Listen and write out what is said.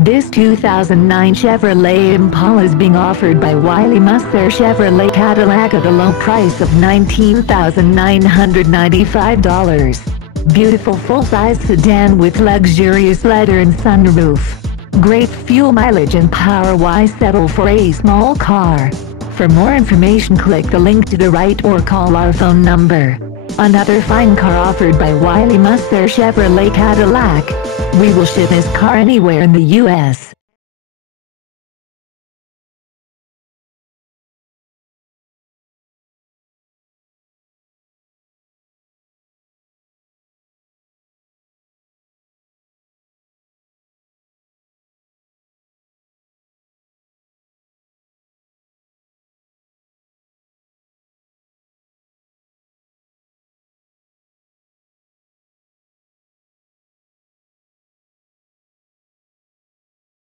This 2009 Chevrolet Impala is being offered by Wiley Musser Chevrolet Cadillac at a low price of $19,995. Beautiful full-size sedan with luxurious leather and sunroof. Great fuel mileage and power. Why settle for a small car? For more information, click the link to the right or call our phone number. Another fine car offered by Wiley Musser Chevrolet Cadillac. We will ship this car anywhere in the U.S.